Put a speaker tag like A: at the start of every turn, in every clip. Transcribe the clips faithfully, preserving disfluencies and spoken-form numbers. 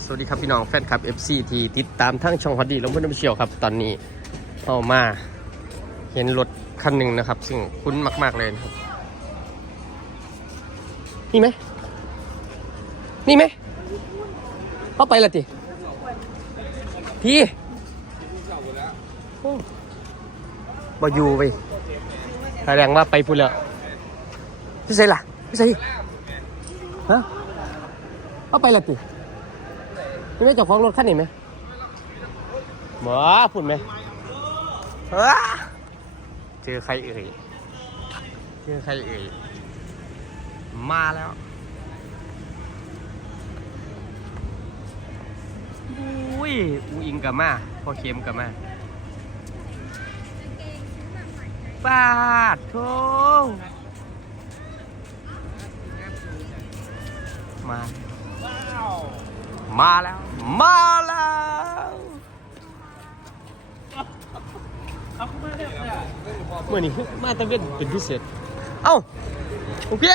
A: วัสดีครับพี่น้องแฟนคลับ เอฟ ซี ที่ติดตามทั้งช่องฮอตดีลงพื้นที่เชียวครับตอนนี้เอามาเห็นรถคันหนึ่งนะครับซึ่งคุ้นมากๆเลยนะครับนี่ไหมนี่ไหมเข้าไปละทีพี่บอยู่ไปแสดงว่าไปพูดแล้วพี่ใส่ล่ะพี่ใส่ฮะเข้าไปละทีนี่ไม่เจ้าของรถคันนี้ไหมหมอพูดไหมเจอใครเอ่ยเจอใครเอ่ยมาแล้วอุ้ยอูอิงกับมาพอเค็มกับมาปาดโถมามาแล้วมาแล้วเมื่อนี้มาตะเวนเป็นพิเศษเอ้าโอเค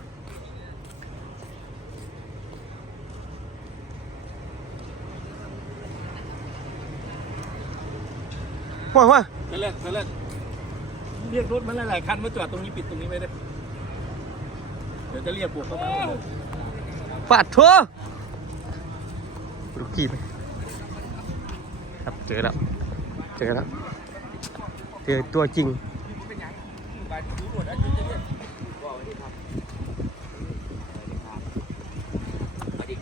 A: ว้าวว้า
B: เสร็จแล้วเสร็จแล้วเรียกรถมาหลายๆคันมาจอดตรงนี้ปิดตรงนี้ไม่ได้เดี๋ยวจะเรียกพวกเข้ามา
A: ปาดทั่วลูกพี่ไปครับเจอแล้วเจอแล้วเจอตัวจริงสวัสดี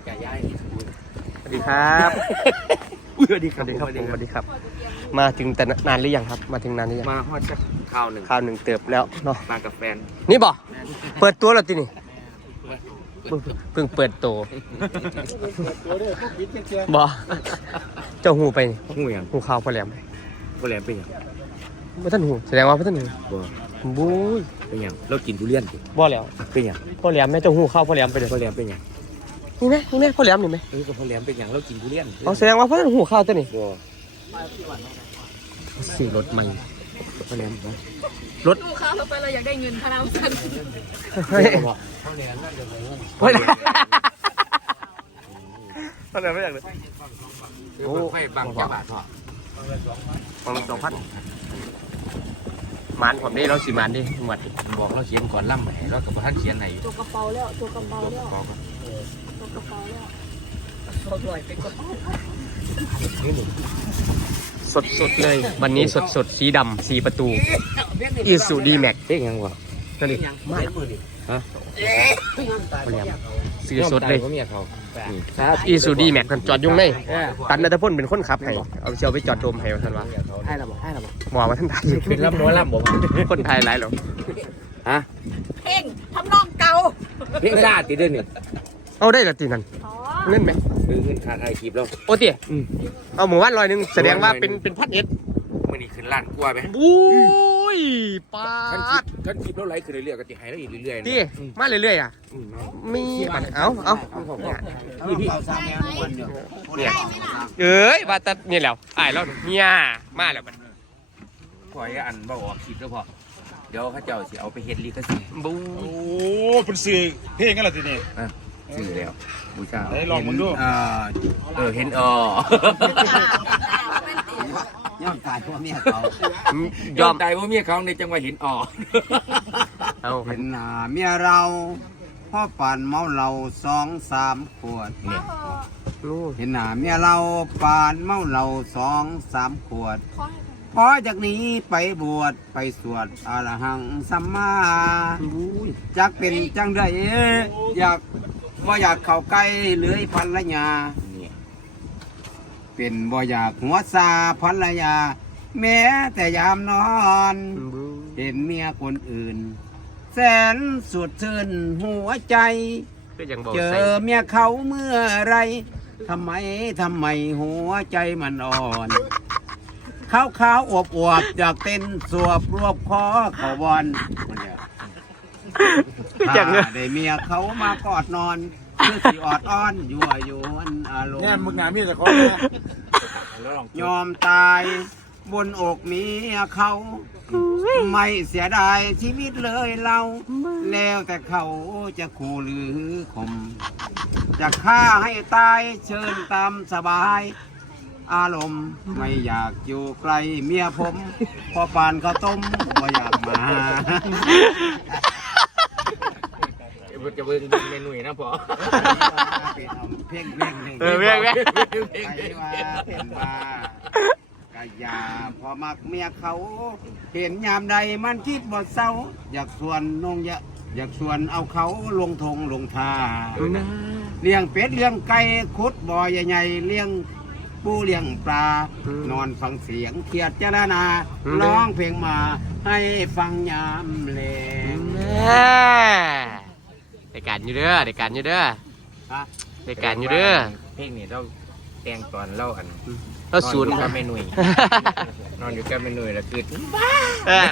A: ครับสวัสดีครับสวัสดีครับสวัสดีครับมาถึงแต่นานหรือยังครับมาถึงนานหรือยัง
B: มาฮอดสักข่าวหนึ่ง
A: ข่าวหนึ่งเติบแล้วเนาะ
B: มากับแฟน
A: นี่บ่เปิดตัวแล้วทีนี่เพิ่งเปิดตัวบ่เจ้าหูไปนี่
B: หูยัง
A: หูข่าวพอแหลม
B: พอแหลมเป็นยัง
A: บ่ท่านหูแสดงว่าบ่ท่านหู
B: บ่
A: บุ้ย
B: เป็นยังเรากินทุเรียน
A: บ่แล้ว
B: เป็นยัง
A: พอแหลมแม่เจ้าหูข่าวพอแหลมไปเลย
B: พอแหลมเป็นยัง
A: นี่ไหมนี่ไหมพอแหลมนี่ไหม
B: เออกับพอแหลมเป็นยังเรากินทุเรียน
A: เอาแสดงว่าพ่อท่านหูข่าวตัวนี้
B: บ่
A: สี่รถใหม่
B: พอแหลมบ่
A: รถ
C: ดูข้าวเราไปเราอยากได้เงินพนันกัน
A: เฮ้ยพอแหลมน่าจะได้เงินพอแหลมพอแหลมไม่อยากเลย
B: โอ้ไฟบางจังหวัดพ่อ
A: ประมาณสองพันมันผมนี่เราสิมันดิหมด
B: บอกเราเขียนก่อนล่ำให้เรากับท่านเขียนไหน
C: ตัวกระเป๋าแล้วตัวกระเป๋าแล้วตัวกระเป๋าแล้วตัวลอยเป็นกระเป๋า
A: สดสดเลยวันนี้สดสดสีดำสีประตูอีซูดีแม็ก
B: เป็นยังวะ
A: นั่นดิไม่ฮะพอแหลมซื้อสดเลยอีซูดีแม็กกันจอดยุ่งเลยตันนัทพลเป็นคนขับให้เอาเชียวไปจอดโดมให้ท่านว่า
B: ให้เราบอกให้เราบอก
A: หมอว่าท่านไทย
B: เป็นลำน้อยลำบอก
A: คนไทยไรหรอ
B: ฮะ
C: เพลงทำนองเก่า
B: เพลงซาติดด้วยนี่
A: เอาได้กับตีนั่นเงินไหม
B: คือเงินค่าไทยคลิปแล้ว
A: โอ้เตี๋ยเอาหมู่บ้านลอยหนึ่งแสดงว่าเป็นเป็นพัดเอ็ด
B: มันนี่ขึ้นล้านกว่าไหม
A: บุ้ยป้าด
B: กันคลิปแล้วไลค์ขึ้นเรื่อยๆกันติให้แล้วอีกเรื่อย
A: ๆตีมาเรื่อยๆอ่ะมีเอาเอา
B: นี่พี่
A: เนี่ยเอ้ยว่าแต่เนี่ยแล้วไอ้แล้วเนี่ยมาแล้วมัน
B: พอยอันบ่ออกคลิปแล้วพอเดี๋ยวเขาเจ้าสิเอาไปเฮ็ดลิขสิทธิ์
A: บู๊
D: โอ้เป็นสื่อเพลงกันเหรอทีนี้
B: ซื้อแล้วบูชา
D: ได้ลองมึงดู
B: เออเห็นอ๋
E: ย่อมตายเพราะเมียเขา
B: ยอมตายเพราะเมียเขาในจังหวะเห็นอ๋อ
A: เอา
E: เห็นหน้าเมียเราพ่อปั่นเมาเราสองสามขวดเนี่ยเห็นหน้าเมียเราปั่นเมาเราสองสามขวดพอจากนี้ไปบวชไปสวดอรหังสัมมาจักเป็นจังได้อยากว่าอยากเข้าใกล้เลื้อยภรรยาเป็นบ่อยากหัวซาภรรยาแม้แต่ยามนอนเห็นเมียคนอื่นแสนสุดชื่นหัวใจเจอเมียเขาเมื่อไรทำไมทำไมหัวใจมันอ่อนขาวขาวอวบอวบอยากเต้นสวบรวบคอเขาบอลถ้าได้เมียเขามากอดนอนเพื่อสิออดอ้อนยั่วยวนอารมณ์
D: แง่มึงหนามีแต่คน
E: ยอมตายบนอกเมียเขาไม่เสียดายชีวิตเลยเราแล้วแต่เขาจะขู่หรือข่มจะฆ่าให้ตายเชิญตามสบายอารมณ์ไม่อยากอยู่ไกลเมียผมพอปานข้าวต้มก็อยากมา
B: จะเบิ่งเมนูนะพอ
E: เพ่งเพ่งเพ่ง
A: เออเวียงเวียง
E: ไปว่าเป็นว่ากะยาพอมักเมียเขา เห็นยามใดมันคิดบ่เศร้า อยากชวนนงอยากอยากชวนเอาเขาลงทงลงทาเลี้ยงเป็ดเลี้ยงไก่ขุดบ่อใหญ่ๆเลี้ยงปูเลี้ยงปลา นอนฟังเสียงเขียดเจรนาร้องเพลงมาให้ฟังยามแลง
A: ได้การอยู่เด้อได้การอยู่เด้อ
E: ฮะ
A: ได้การอยู่เด้อ
B: เพลงนี้เราแต่งตอนเล่าอัน
A: เราศูนย์
B: นอนอยู่กับแม่หนุ่ยนอนอยู่กับแม่หนุ่ยแล้วคือ
A: เออ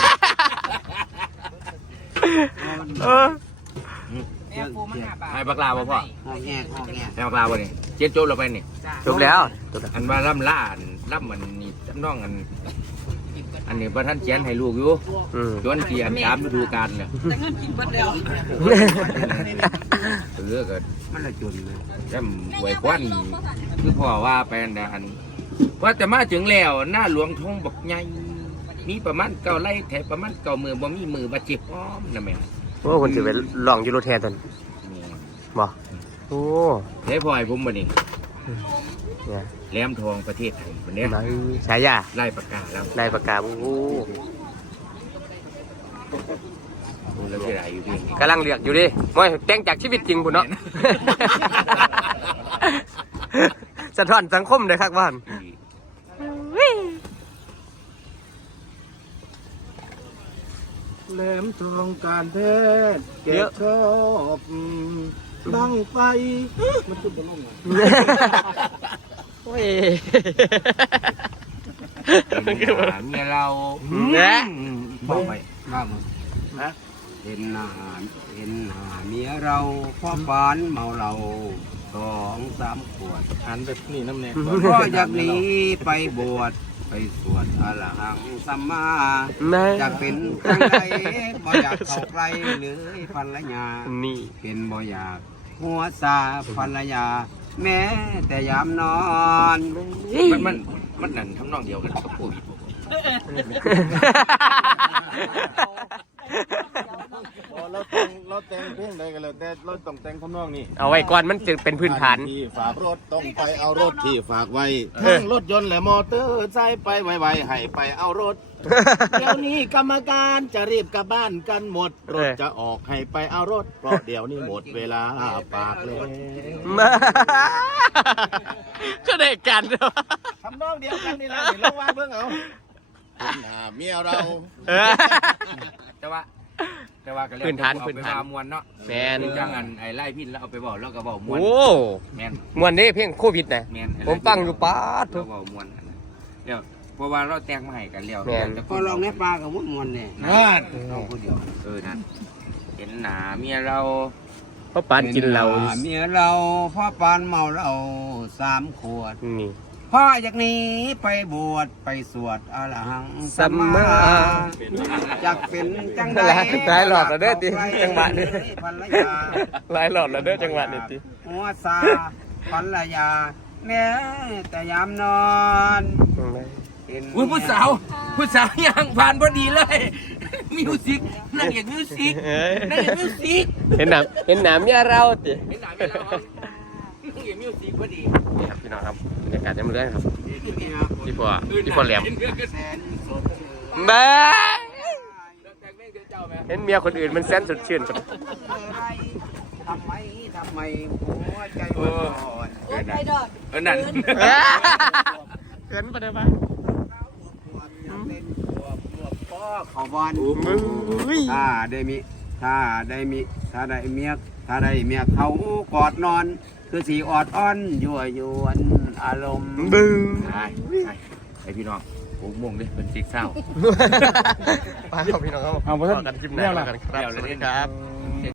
A: เออ
E: เกี่ยวเกี่ยว
B: ให้บักลาบ่พ่อ
E: ห้องแง่ห้องแง่
B: ให้บักลาบ่นี่เจ็ดโจบเราไปนี่
A: จบแล้วจบแล้ว
B: อันว่าล่ำล่าอันล่ำมันนี่จำน้องอัน อันนี้พระท่านเจียนให้ลูกอยู่
A: อืม
B: จนเกียนสามฤดูกาลเนี่ย
C: แต่เงินกินเบิดแล้ว
B: เลือกก็
E: มันละจุนเลย
B: จำหวยควันคือพ่อว่าไปอันใดอันว่าแต่มาถึงแล้วหน้าหลวงทงบักใหญ่มีประมาณเก้าไร่แถบประมาณเก้ามือบ่มีมือบาดเจ็บพร้อมนะแม่
A: โอ้คนจะไปลองยูโรแทนตอนบ่โอ้
B: เฮ้ยพ่อให้ผมบ่นี่
A: เนี่ย
B: แหลมทองประเทศไทยวันนี้
A: มาฉายา
B: ไล่ประกาศแล้ว
A: ได้ประกาศโอ้
B: ดูแล้วจะไหนอยู่พี่
A: กำลังเลือกอยู่ดิมวยแต่งจากชีวิตจริงพุ่นเนาะ สะท้อนสังคมเลยครับว่าน
D: แหลมทองการแพทย์แกชอบบังไฟมันจุดบนลม
A: โอ้ย
B: เมียเรา
A: เนี่ย
B: บอกไป
E: ข้ามึงเห็นหน้าเห็นหน้าเมียเราพ่อปานเมาเราสองสามขวด
D: หันไปนี่น้ำแน่
E: ก็อยากหนีไปบวชไปสวดอรหังสัมมา
A: แม่
E: อยากเป็นจังไรบ่อยากเข้าใกล้เลยภรรยา
A: นี่
E: เป็นบ่อยากหัวซาภรรยา แม้แต่ยามนอน
B: มันมันมันนั่นทำนองเดียวกันกับผู้ผิด
D: เราแต่งเราแต่งเพลงใดกันเลยแต่เราต้องแต่งทำนองนี้
A: เอาไว้ก่อนมันจะเป็นพื้นฐาน
D: ที่ฝากรถต้องไปเอารถที่ฝากไว้ทั้งรถยนต์และมอเตอร์ใช้ไปไวๆให้ไปเอารถ เดี๋ยวนี้กรรมการจะรีบกลับบ้านกันหมด รถจะออกให้ไปเอารถ เพราะเดี๋ยวนี้หมดเวลาปากเลย
A: มาก็ได้กันเนาะ
D: ทำนองเดียวกันนี่แหละเดี๋ยวลองวางเบิ่งเอาหน้าเมียเรา
A: เออ
B: แต่ว่าแต่ว่าก็เรียก
A: พื้นฐาน
B: เอา
A: พื้น
B: ไป
A: ฐาน
B: ว่ามวนเนาะ
A: แมน
B: คือจังอันไอ้ไล่พินแล้วเอาไปบอกแล้วก็บอกมวน
A: โอ้
B: แมน
A: มวนนี้เพียงโควิดนะ
B: แมนไล่
A: ผมฟังอยู่ป้าด
B: เราบอกมวนอันนั้นเดี๋ยวเพราะว่าเราแต่งมาให้กันแล้ว
A: แม่น
B: แต่
E: พอลองในปลากับมุดมวนเนี่ย
B: นั่น
E: ลองคนเดียว
B: เออนั่นเห็นหนาเมียเรา
A: เพราะปานกินเรา
E: เมียเราพ่อปานเมาเราสามขวด
A: นี่
E: พ่ออยากหนี้ไปบวชไปสวดอรหังสัมมาอยากเป็นจังได
A: หลายหลายหลอดแล้วเด้อติจังหวะนี้
E: ภรรยา
A: หลายหลอดแล้วเด้อจังหวะนี้ติ
E: หัวซาภรรยาแม้แต่ยามนอน เห็น
B: อุ้ยผู้สาวผู้สาวยังผ่านพอดีเลย มิวสิกนั่งอย่างมิวสิก
A: เอ้ย
B: นั่งอย่างมิวสิก
A: เห็นหนามเห็นหนามเมียเราติ
B: เห็นหนาเมียเราเหรอนั่งอย่างมิวสิกพอดี
A: นี่ครับพี่น้องครับบรรยากาศจะมาเรื่อยครับพี่พ่อพี่พ่อแหลม
E: แสนสดชื่น
A: แม่
B: แต่งเพลงเจ้าไหม
A: เห็นเมียคนอื่นมันแสนสดชื่นกว่า
E: ทำไมทำไมหัวใจมันอ่อน
C: โอ้ยไปเด้อ
B: เออนั่น
A: เกินไปได้ปะ
E: ปวดอยากเล่นปวดปวดก็เขอบอล
A: มึงอุ้ย
E: ถ้าได้มีถ้าได้มีถ้าได้เมียถ้าได้เมียเขากอดนอน คือสีออดอ้อนยั่วยวนอารมณ์
A: บึ้ง
B: ใช่ใช่ไอพี่น้องโอ้ม่วงเลยเป็นสิกเศร้า
A: ไปครับพี่น้องครับ
D: เอาบ่ทัน
A: ต่อกันคลิปหน้าแล้วกันครับ
B: เดี๋ยว
A: ส
B: เลย
A: วัสดีครับ